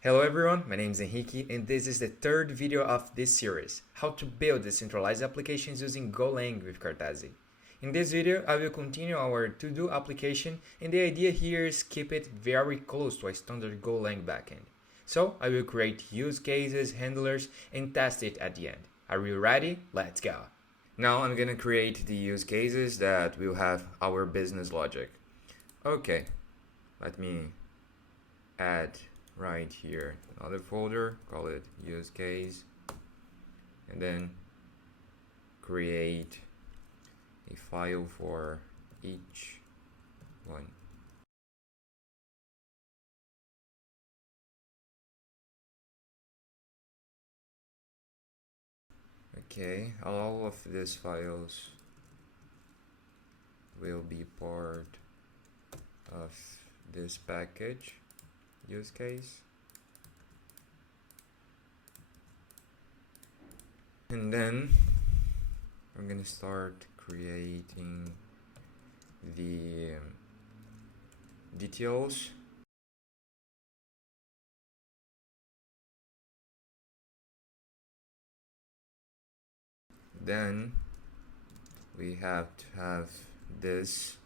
Hello everyone, my name is Henrique and this is the third video of this series, how to build decentralized applications using Golang with Cartesi. In this video, I will continue our to-do application and the idea here is keep it very close to a standard Golang backend. So I will create use cases, handlers, and test it at the end. Are you ready? Let's go! Now I'm gonna create the use cases that will have our business logic. Okay, let me add right here another folder, call it use case, and then create a file for each one. Okay, all of these files will be part of this package use case. And then I'm gonna start creating the details. Then we have to have this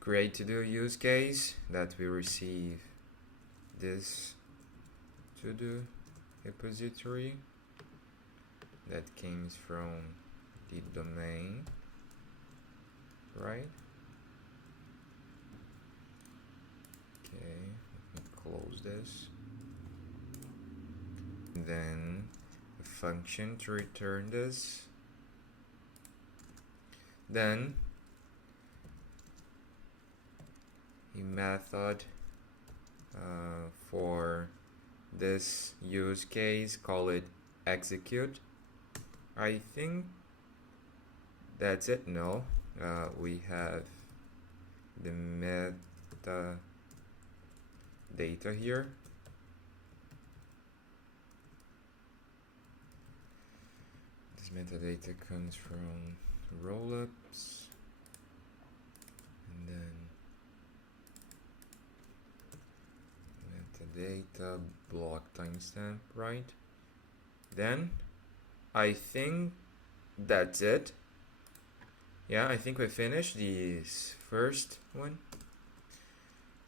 create to do use case that we receive this to do repository that comes from the domain, right? Okay, let me close this. And then a function to return this. Then a method for this use case, call it execute. I think that's it. No, we have the meta data here. This metadata comes from rollups, and then metadata block timestamp, right? Then I think that's it. Yeah, I think we finished this first one.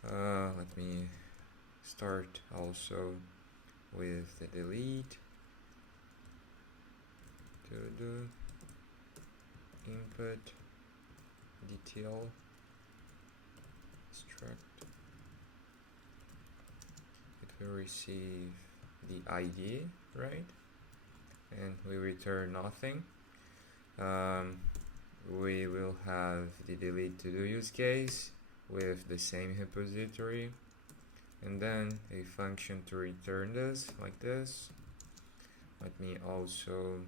Let me start also with the delete to do input detail struct. It will receive the ID, right? And we return nothing. We will have the delete to do use case with the same repository, and then a function to return this like this. Let me also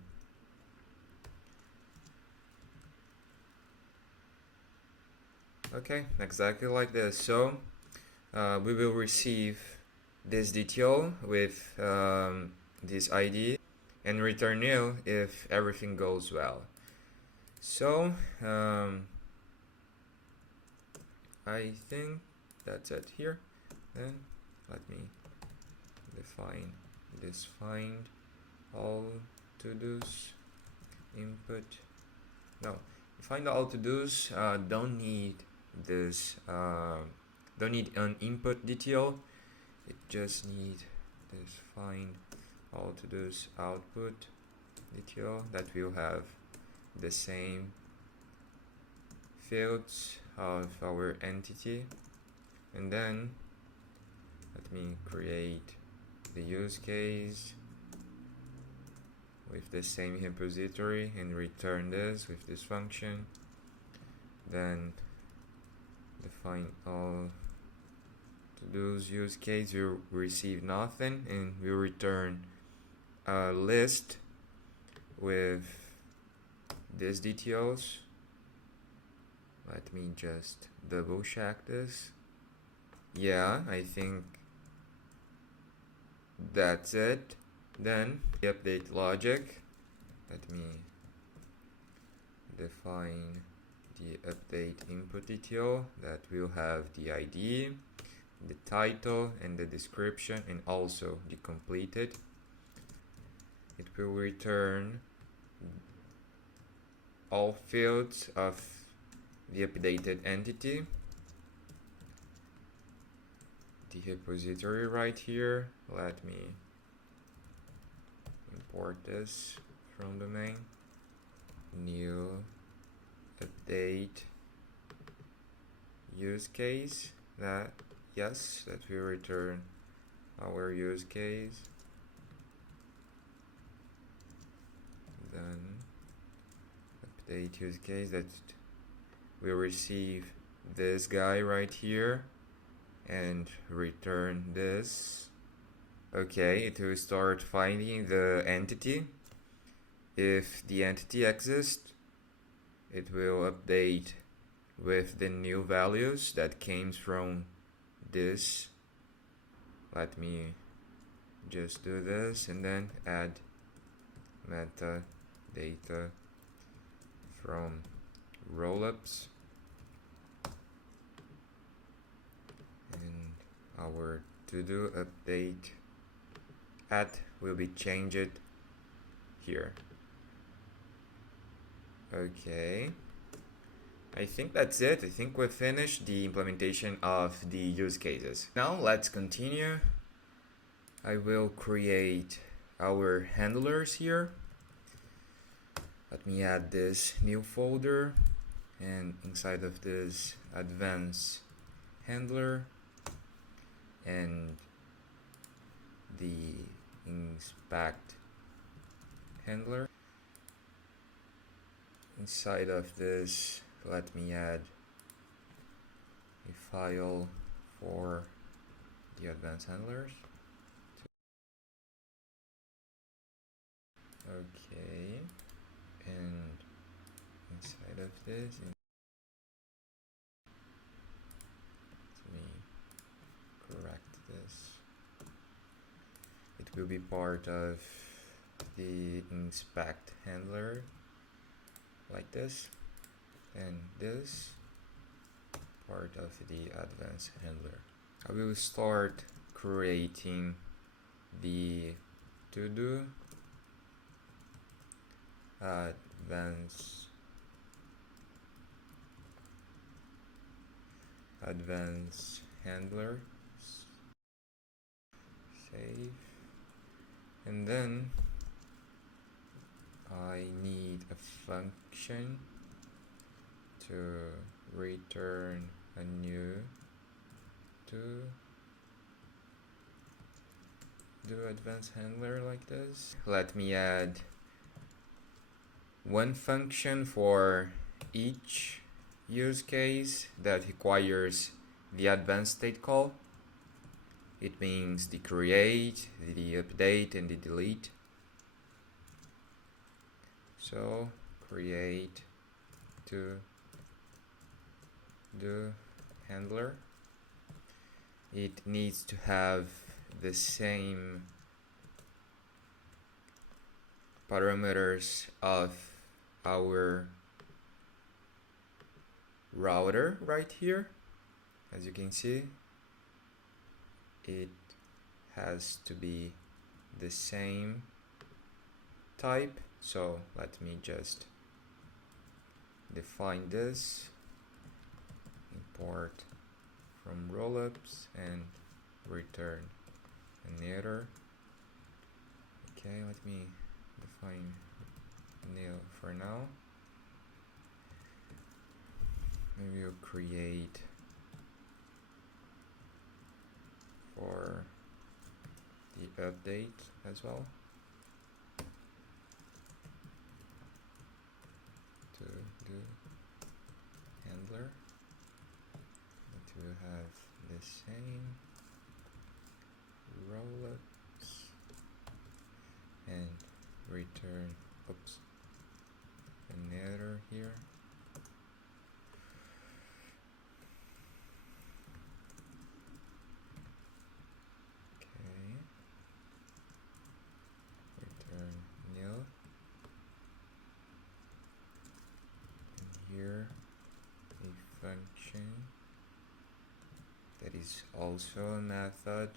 okay, exactly like this. So we will receive this detail with this ID and return nil if everything goes well. So I think that's it here. Then let me define this find all to-dos input. No, find all to-dos don't need this don't need an input detail. It just need this find all to-dos output detail that will have the same fields of our entity. And then let me create the use case with the same repository and return this with this function. Then define all to-dos use case will receive nothing, and will return a list with these details. Let me just double check this. Yeah, I think that's it. Then the update logic. Let me define the update input detail that will have the ID, the title and the description, and also the completed. It will return all fields of the updated entity, the repository right here. Let me import this from the main. New update use case, that will return our use case. Then update use case that will receive this guy right here and return this. Okay, it will start finding the entity. If the entity exists, it will update with the new values that came from this. Let me just do this and then add metadata from rollups, and our to-do update at will be changed here. Okay, I think that's it. I think we finished the implementation of the use cases. Now let's continue. I will create our handlers here. Let me add this new folder, and inside of this advanced handler and the inspect handler. Inside of this, let me add a file for the advanced handlers. Okay, and inside of this, let me correct this. It will be part of the inspect handler, like this, and this part of the advanced handler. I will start creating the to-do advanced handler. Save, and then I need a function to return a new to do advanced handler like this. Let me add one function for each use case that requires the advanced state call. It means the create, the update, and the delete. So create to do handler. It needs to have the same parameters of our router right here. As you can see, it has to be the same type. So let me just define this, import from rollups, and return an error. Okay, let me define nil for now. Maybe we'll create for the update as well. To do handler, it will have the same rollups and return an error here. Okay, return nil. And here is also a method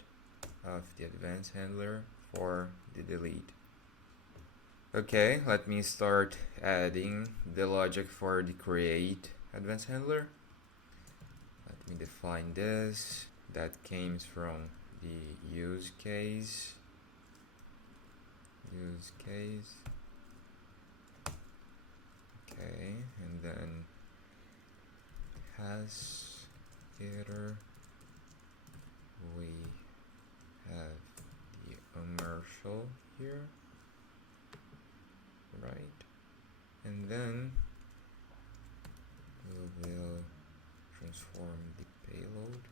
of the advanced handler for the delete. Okay, let me start adding the logic for the create advanced handler. Let me define this. That came from the use case. Okay, and then has header. We have the commercial here, right? And then we will transform the payload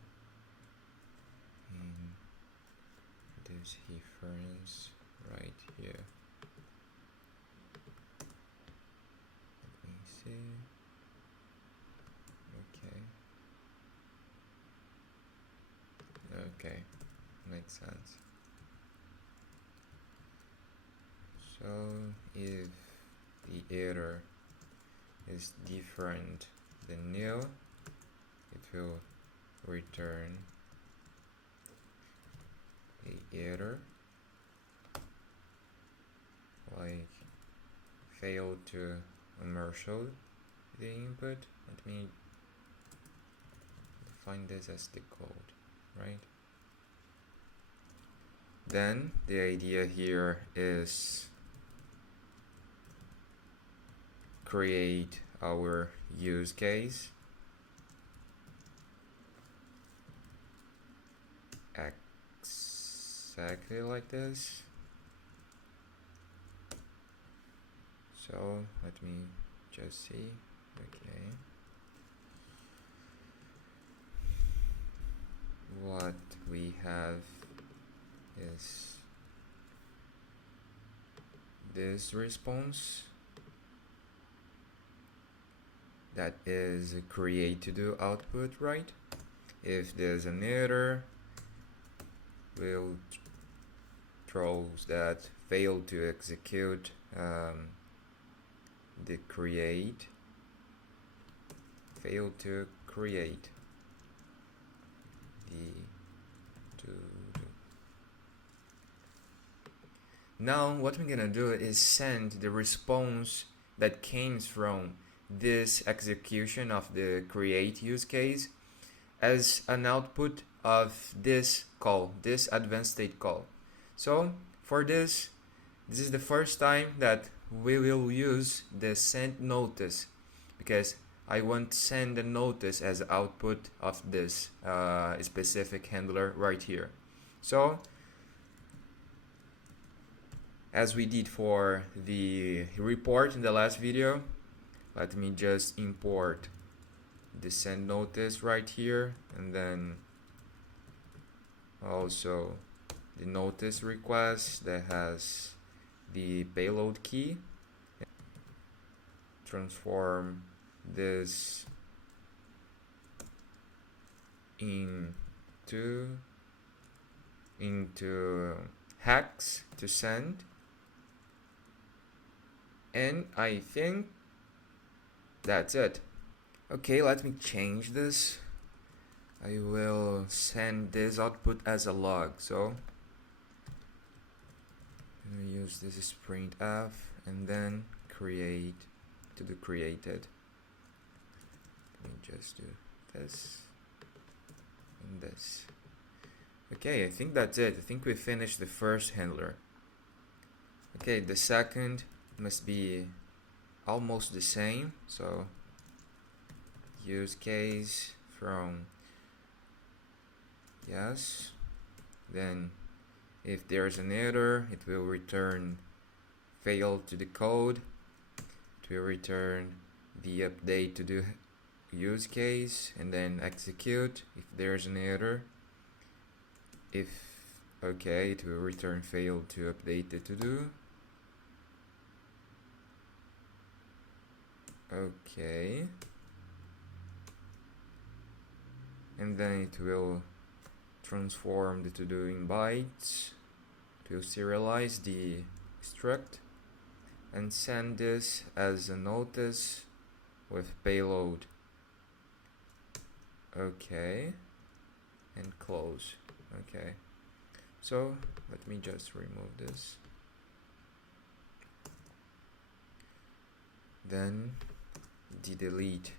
in this reference right here. Let me see. Okay, makes sense. So if the error is different than nil, it will return a error like failed to commercial the input. Let me define this as the code, right? Then the idea here is create our use case exactly like this. So let me just see. Okay, what we have is this response that is create to do output, right? If there's an error, we'll throws that failed to execute the create, failed to create the to do. Now what we're gonna do is send the response that came from this execution of the create use case as an output of this call, this advanced state call. So for this is the first time that we will use the send notice, because I want to send a notice as output of this specific handler right here. So as we did for the report in the last video, let me just import the send notice right here, and then also the notice request that has the payload key. Transform this into hex to send, and I think that's it. Okay, let me change this. I will send this output as a log. So I'm gonna use this printf and then create to do created. Let me just do this and this. Okay, I think that's it. I think we finished the first handler. Okay, the second must be almost the same. So use case from yes, then if there's an error, it will return failed to the code. It will return the update to the use case and then execute if there's an error. If okay, it will return failed to update the to do. Okay, and then it will transform the to do in bytes. It will serialize the struct and send this as a notice with payload. Okay, and close. Okay, so let me just remove this. Then the delete,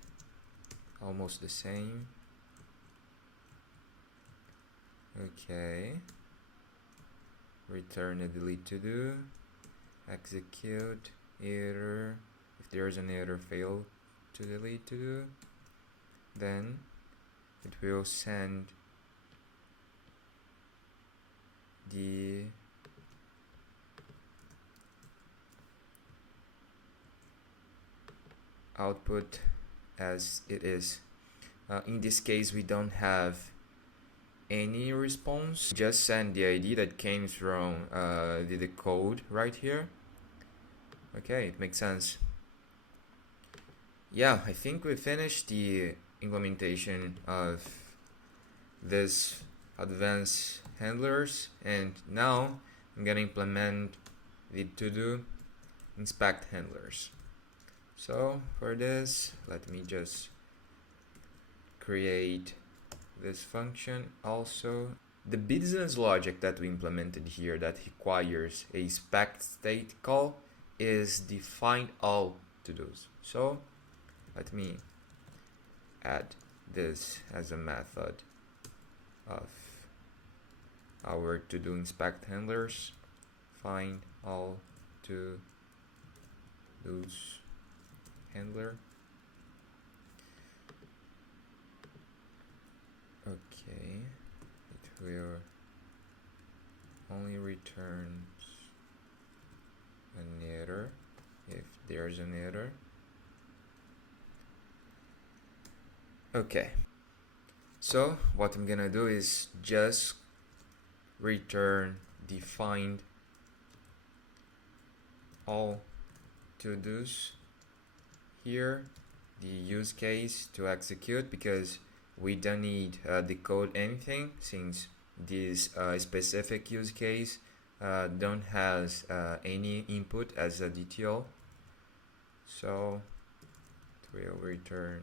almost the same. Okay, return a delete to do, execute, error. If there's an error, fail to delete to do, then it will send the output as it is. In this case, we don't have any response, just send the ID that came from the code right here. Okay, it makes sense. Yeah, I think we finished the implementation of this advanced handlers, and now I'm gonna implement the to-do inspect handlers. So for this, let me just create this function. Also, the business logic that we implemented here that requires a inspect state call is the find all to-dos. So let me add this as a method of our to-do inspect handlers. Find all to-dos handler. Okay, it will only returns an error if there's an error. Okay, so what I'm gonna do is just return the find all to-dos here, the use case to execute, because we don't need decode anything, since this specific use case don't has any input as a DTO. So it will return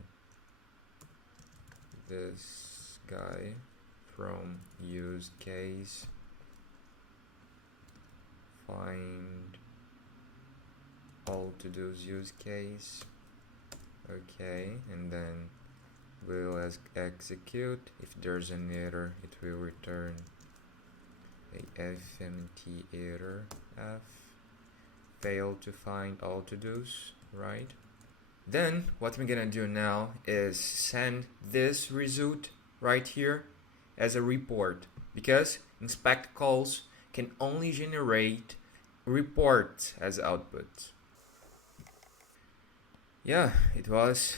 this guy from use case find all to-dos use case. Okay, and then we'll execute. If there's an error, it will return a fmt error f, failed to find all to-dos, right? Then what we're gonna do now is send this result right here as a report, because inspect calls can only generate reports as output. Yeah, it was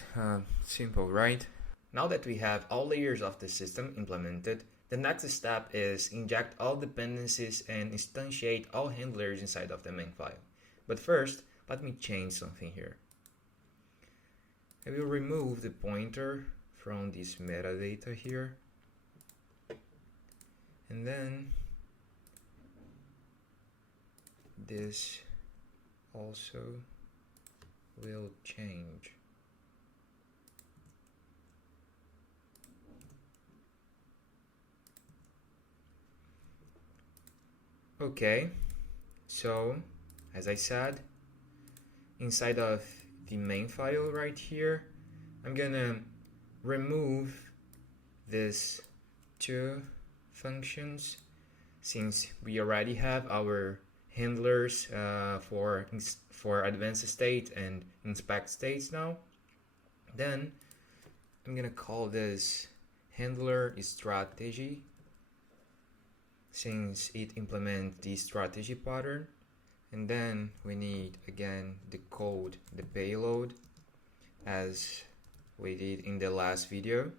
simple, right? Now that we have all layers of the system implemented, the next step is inject all dependencies and instantiate all handlers inside of the main file. But first, let me change something here. I will remove the pointer from this metadata here, and then this also will change. Okay, so as I said, inside of the main file right here, I'm gonna remove these two functions, since we already have our handlers for advanced state and inspect states now. Then I'm gonna call this handler strategy, since it implements the strategy pattern. And then we need again the code, the payload, as we did in the last video.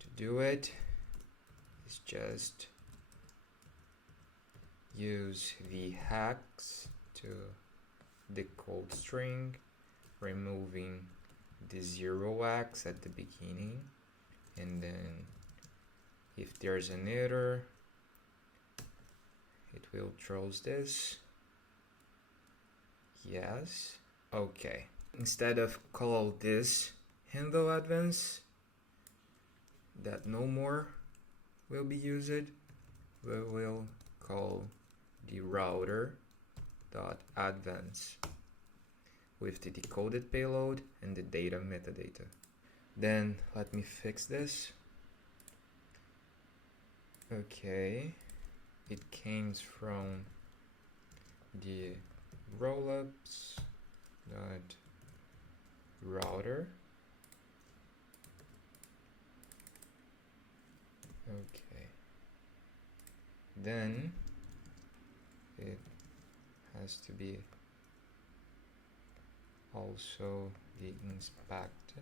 To do it, it's just use the hex to the code string, removing the 0x at the beginning, and then if there's an error, it will throws this. Yes. Okay. Instead of call this handle advance, that no more will be used, we will call the router.advance with the decoded payload and the data metadata. Then let me fix this. Okay, it came from the rollups dot router. Okay, then it has to be also the inspect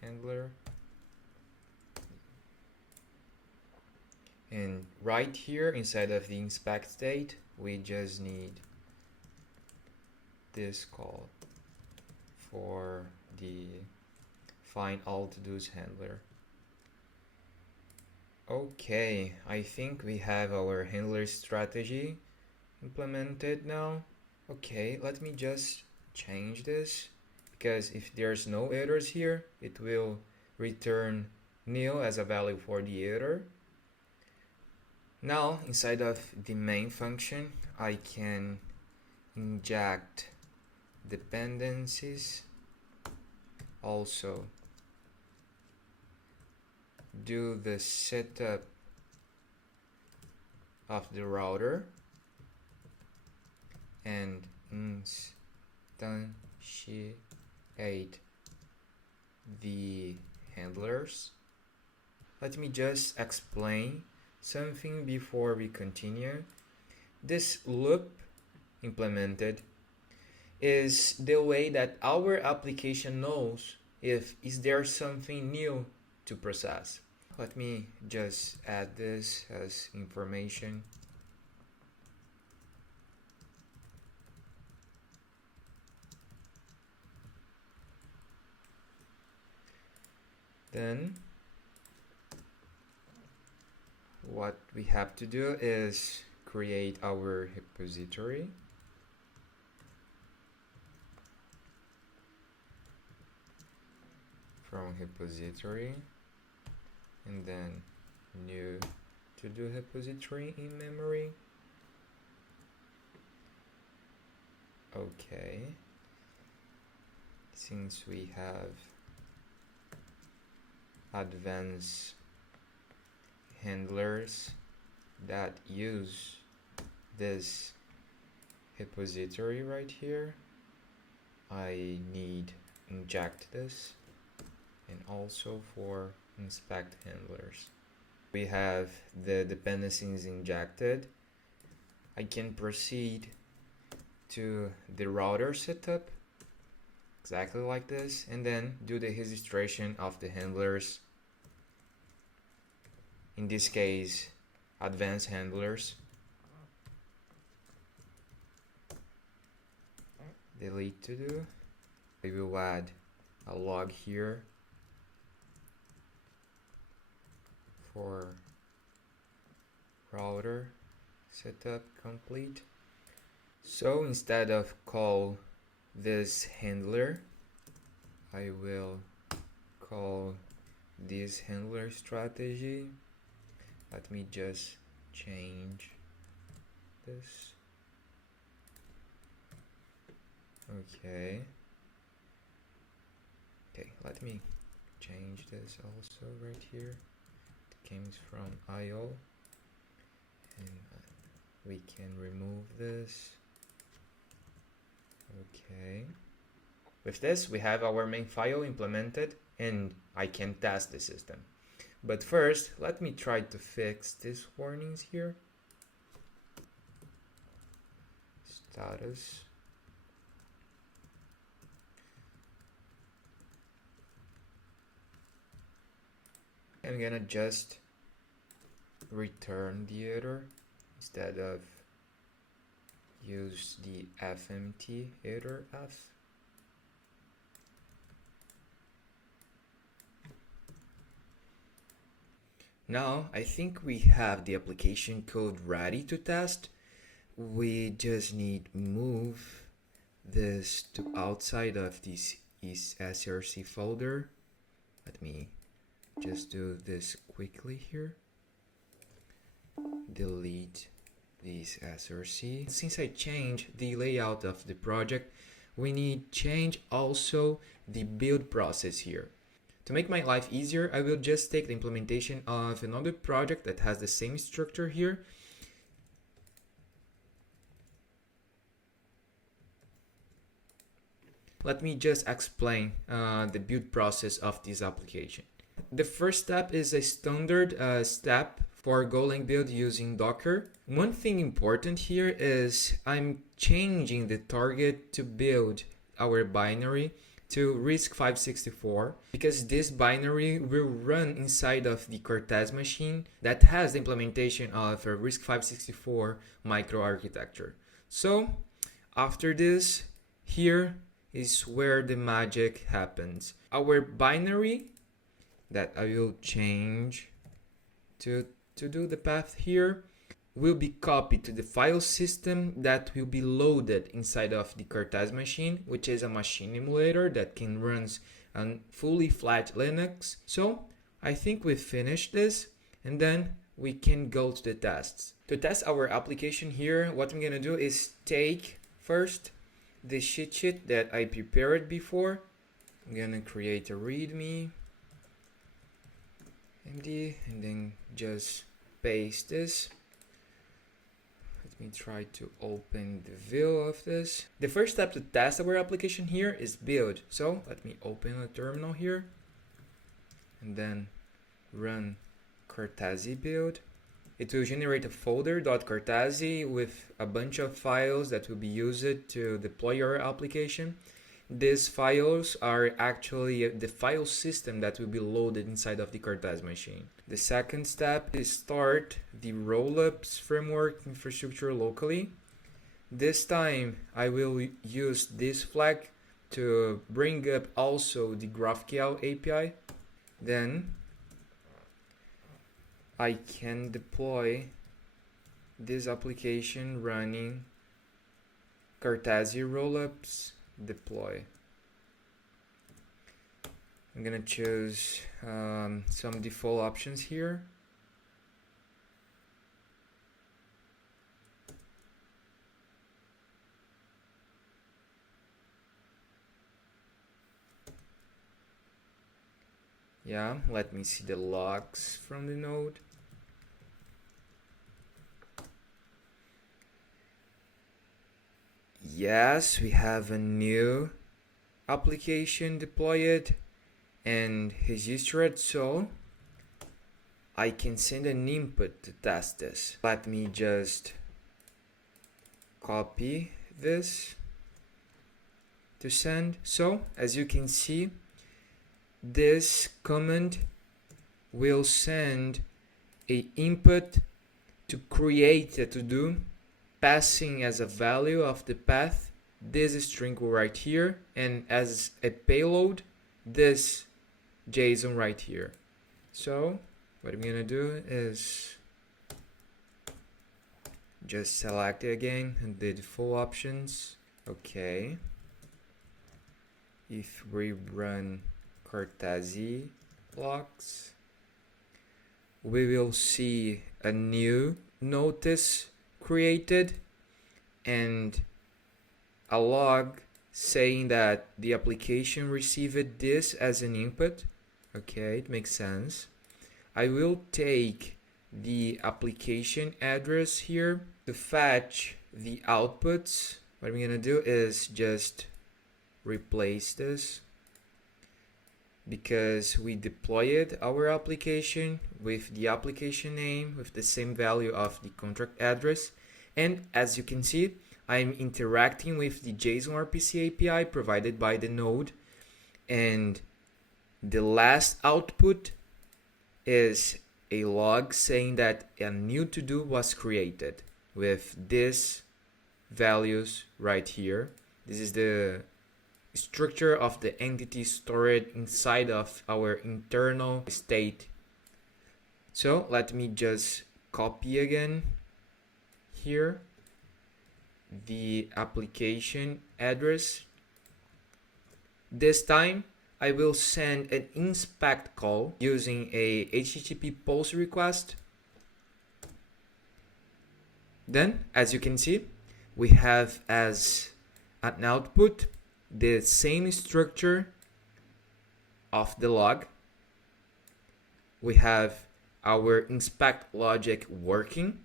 handler, and right here inside of the inspect state we just need this call for the find all to-dos handler. Okay, I think we have our handler strategy implemented now. Okay, let me just change this, because if there's no errors here, it will return nil as a value for the error. Now, inside of the main function, I can inject dependencies, also do the setup of the router and instantiate the handlers. Let me just explain something before we continue. This loop implemented is the way that our application knows if is there something new to process. Let me just add this as information. Then what we have to do is create our repository. From repository, and then new to-do repository in memory. Okay, since we have advanced handlers that use this repository right here, I need inject this, and also for inspect handlers. We have the dependencies injected. I can proceed to the router setup exactly like this, and then do the registration of the handlers. In this case, advanced handlers. Delete to do. We will add a log here for router setup complete. So instead of call this handler, I will call this handler strategy. Let me just change this. Okay, let me change this also right here. It comes from IO, and we can remove this. Okay, with this we have our main file implemented, and I can test the system. But first, let me try to fix these warnings here. Status. I'm gonna just return the error instead of use the fmt error f. Now I think we have the application code ready to test. We just need move this to outside of this src folder. Let me just do this quickly here. Delete this src. Since I changed the layout of the project, we need change also the build process here. To make my life easier, I will just take the implementation of another project that has the same structure here. Let me just explain the build process of this application. The first step is a standard step for Golang build using Docker. One thing important here is I'm changing the target to build our binary to RISC-V64 because this binary will run inside of the Cartesi machine that has the implementation of a RISC-V64 microarchitecture. So after this, here is where the magic happens. Our binary that I will change to do the path here will be copied to the file system that will be loaded inside of the Cartesi machine, which is a machine emulator that can run on fully flat Linux. So I think we finished this, and then we can go to the tests. To test our application here, what I'm gonna do is take first the cheat sheet that I prepared before. I'm gonna create a readme empty and then just paste this. Let me try to open the view of this. The first step to test our application here is build. So let me open a terminal here and then run Cartesi build. It will generate a folder .cartesi with a bunch of files that will be used to deploy your application. These files are actually the file system that will be loaded inside of the Cartesi machine. The second step is start the rollups framework infrastructure locally. This time I will use this flag to bring up also the GraphQL API. Then I can deploy this application running Cartesi rollups deploy. I'm gonna choose some default options here. Yeah, let me see the logs from the node. Yes, we have a new application deployed and registered, so I can send an input to test this. Let me just copy this to send. So as you can see, this command will send a input to create a to-do, passing as a value of the path this string right here, and as a payload this JSON right here. So what I'm gonna do is just select it again and the default options. Okay, if we run Cartesi logs, we will see a new notice created and a log saying that the application received this as an input. Okay, it makes sense. I will take the application address here to fetch the outputs. What I'm gonna do is just replace this because we deployed our application with the application name with the same value of the contract address. And as you can see, I'm interacting with the JSON RPC API provided by the node, and the last output is a log saying that a new to-do was created with these values right here. This is the structure of the entity stored inside of our internal state. So let me just copy again here the application address. This time I will send an inspect call using a HTTP post request. Then, as you can see, we have as an output the same structure of the log. We have our inspect logic working.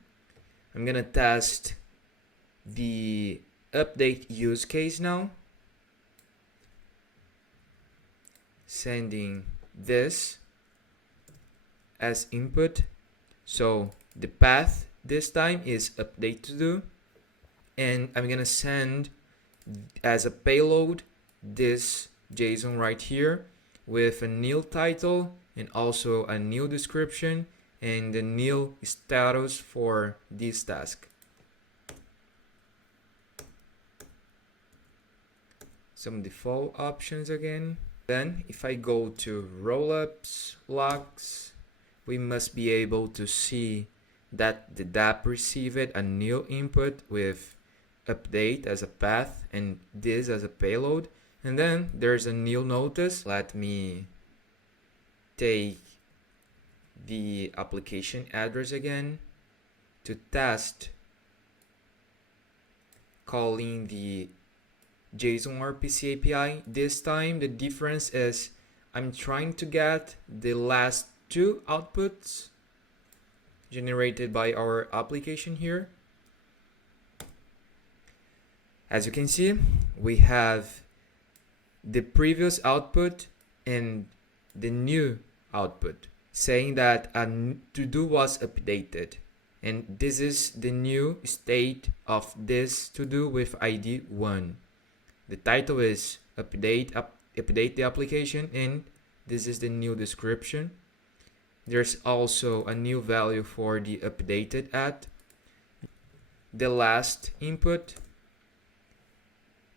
I'm gonna test the update use case now. Sending this as input. So the path this time is update to do. And I'm gonna send as a payload this JSON right here with a nil title and also a nil description and the nil status for this task. Some default options again. Then if I go to rollups, logs, we must be able to see that the dApp received a nil input with update as a path and this as a payload. And then there's a nil notice. Let me take the application address again to test calling the JSON RPC API. This time the difference is I'm trying to get the last two outputs generated by our application here. As you can see, we have the previous output and the new output saying that a to-do was updated, and this is the new state of this to-do with ID 1. The title is update the application, and this is the new description. There's also a new value for the updated at. The last input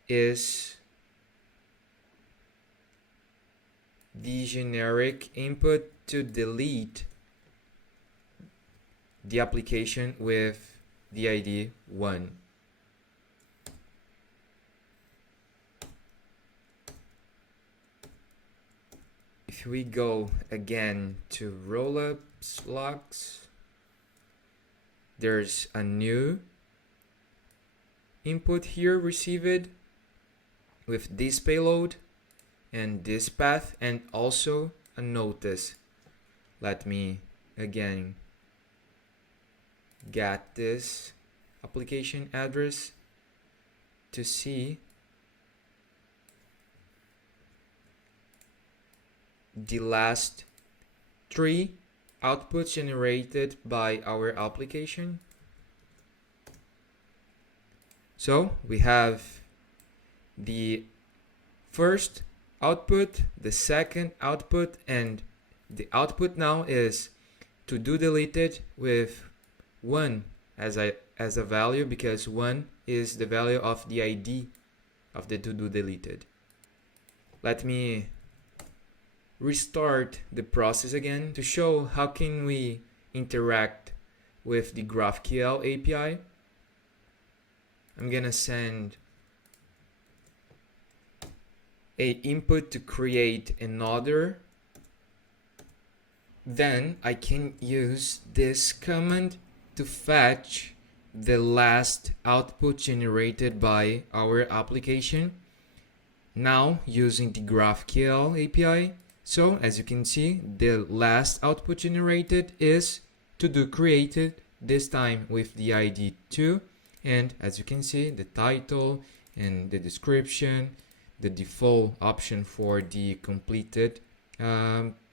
is the generic input to delete the application with the ID 1. If we go again to rollups logs, there's a new input here received with this payload and this path, and also a notice. Let me again get this application address to see the last three outputs generated by our application. So we have the first output, the second output, and the output now is to do deleted with 1 as a value, because 1 is the value of the ID of the to do deleted. Let me restart the process again to show how can we interact with the GraphQL API. I'm gonna send a input to create another. Then I can use this command to fetch the last output generated by our application, now using the GraphQL API. So as you can see, the last output generated is to do created, this time with the ID 2, and as you can see, the title and the description, the default option for the completed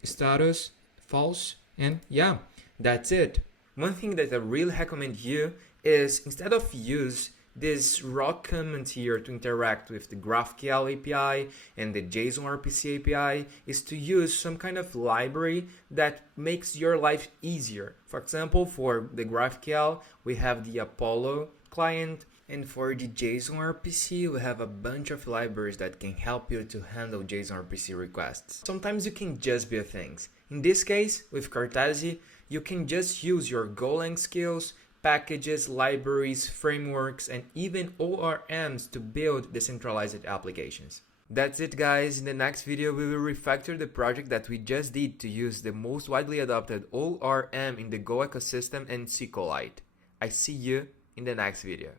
status false, and yeah, that's it. One thing that I really recommend you is, instead of use this raw command here to interact with the GraphQL API and the JSON RPC API, is to use some kind of library that makes your life easier. For example, for the GraphQL, we have the Apollo client, and for the JSON RPC, we have a bunch of libraries that can help you to handle JSON RPC requests. Sometimes you can just build things. In this case, with Cartesi, you can just use your Golang skills, packages, libraries, frameworks, and even ORMs to build decentralized applications. That's it guys, in the next video we will refactor the project that we just did to use the most widely adopted ORM in the Go ecosystem and SQLite. I see you in the next video.